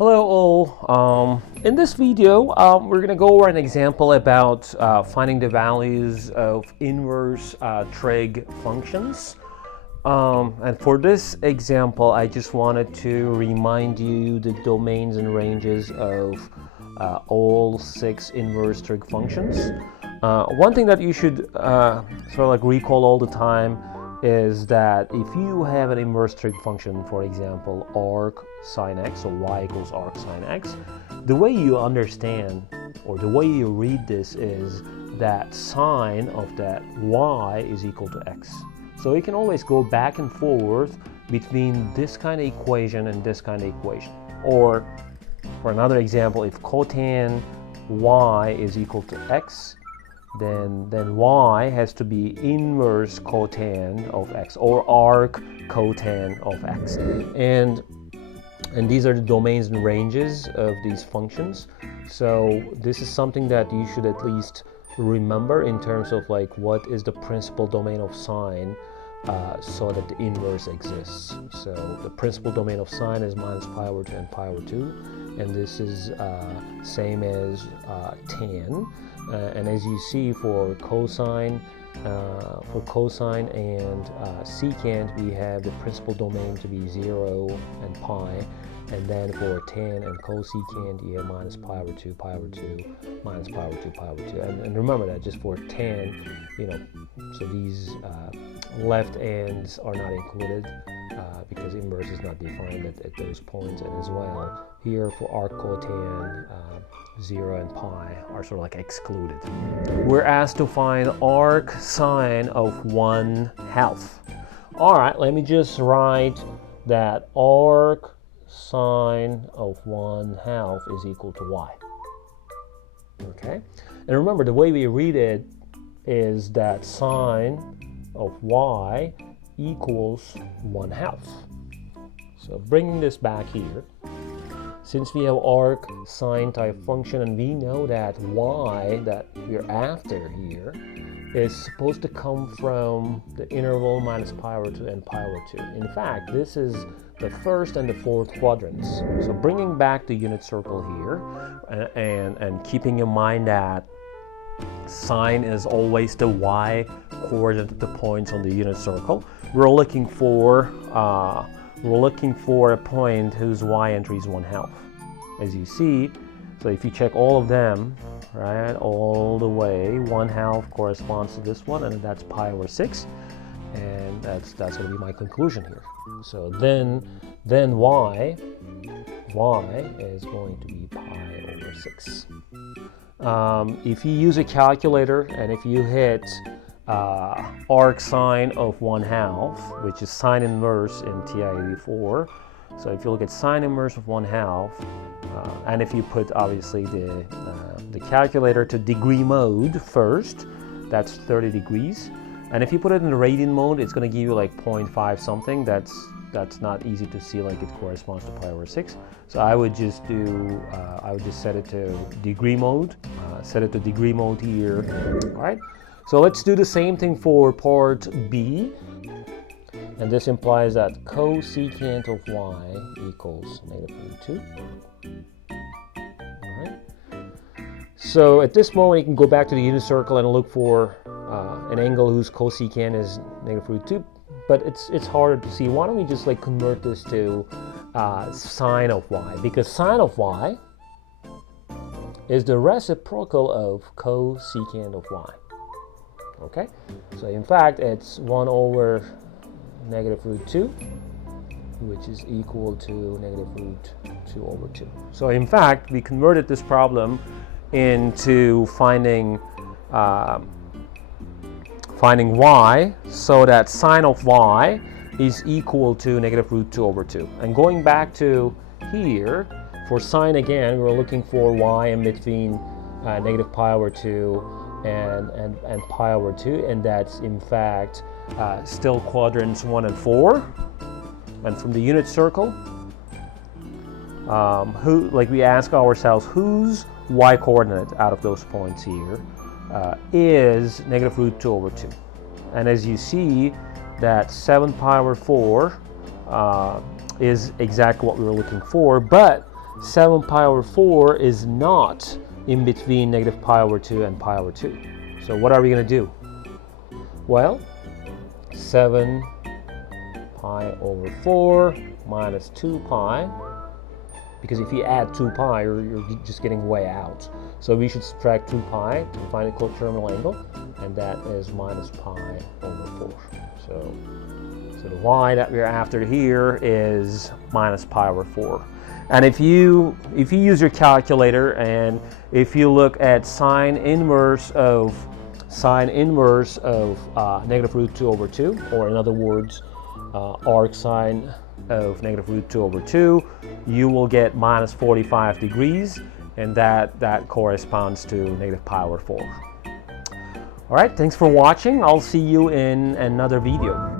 Hello all. In this video, we're going to go over an example about finding the values of inverse trig functions. And for this example, I just wanted to remind you the domains and ranges of all 6 inverse trig functions. One thing that you should sort of like recall all the time is that if you have an inverse trig function, for example, arc sine x, or y equals arc sine x, the way you understand or the way you read this is that sine of that y is equal to x. So you can always go back and forth between this kind of equation and this kind of equation. Or for another example, if cotan y is equal to x, then y has to be inverse cotan of x, or arc cotan of x. And these are the domains and ranges of these functions. So this is something that you should at least remember in terms of like what is the principal domain of sine so that the inverse exists. So the principal domain of sine is minus pi over 2 and pi over 2, and this is same as tan. And as you see, for cosine and secant, we have the principal domain to be 0 and pi, and then for tan and cosecant, you have minus pi over 2, pi over 2, minus pi over 2, pi over 2. And remember that just for tan, so these left ends are not included because inverse is not defined at those points, and as well here for arc cotan, 0 and pi are sort of like excluded. We're asked to find arc sine of 1/2. All right, let me just write that arc sine of 1/2 is equal to y. Okay, and remember the way we read it is that sine of y equals 1/2. So bringing this back here, since we have arc sine type function and we know that y that we're after here is supposed to come from the interval minus pi over 2 and pi over 2. In fact, this is the first and the fourth quadrants. So bringing back the unit circle here and keeping in mind that sine is always the y coordinate at the points on the unit circle, we're looking for a point whose y entry is 1/2. As you see, so if you check all of them, right, all the way, 1/2 corresponds to this one, and that's pi over 6, and that's going to be my conclusion here. So then y is going to be pi over 6. If you use a calculator and if you hit arc sine of 1/2, which is sine inverse in TI-84, so if you look at sine inverse of 1/2, and if you put obviously the calculator to degree mode first, that's 30 degrees, and if you put it in the radian mode, it's going to give you like 0.5 something. That's not easy to see, like it corresponds to pi over 6. So I would just set it to degree mode. Set it to degree mode here. All right. So let's do the same thing for part B. And this implies that cosecant of y equals -√2. All right. So at this moment, you can go back to the unit circle and look for an angle whose cosecant is -√2. But it's harder to see. Why don't we just like convert this to sine of y? Because sine of y is the reciprocal of cosecant of y. Okay? So in fact, it's 1 over -√2, which is equal to -√2 over 2. So in fact, we converted this problem into finding y, so that sine of y is equal to -√2 over 2. And going back to here, for sine again, we're looking for y in between negative pi over 2 and pi over 2, and that's in fact still quadrants 1 and 4. And from the unit circle, we ask ourselves, whose y coordinate out of those points here is -√2 over 2. And as you see, that 7 pi over 4 is exactly what we were looking for, but 7 pi over 4 is not in between negative pi over 2 and pi over 2. So what are we going to do? Well, 7 pi over 4 minus 2 pi, because if you add 2 pi, you're just getting way out. So we should subtract 2 pi to find the coterminal angle, and that is minus pi over 4. So the y that we're after here is minus pi over 4. And if you use your calculator and if you look at sine inverse of negative root 2 over 2, or in other words, arc sine of negative root 2 over 2, you will get minus 45 degrees, and that corresponds to negative pi over 4. All right, thanks for watching. I'll see you in another video.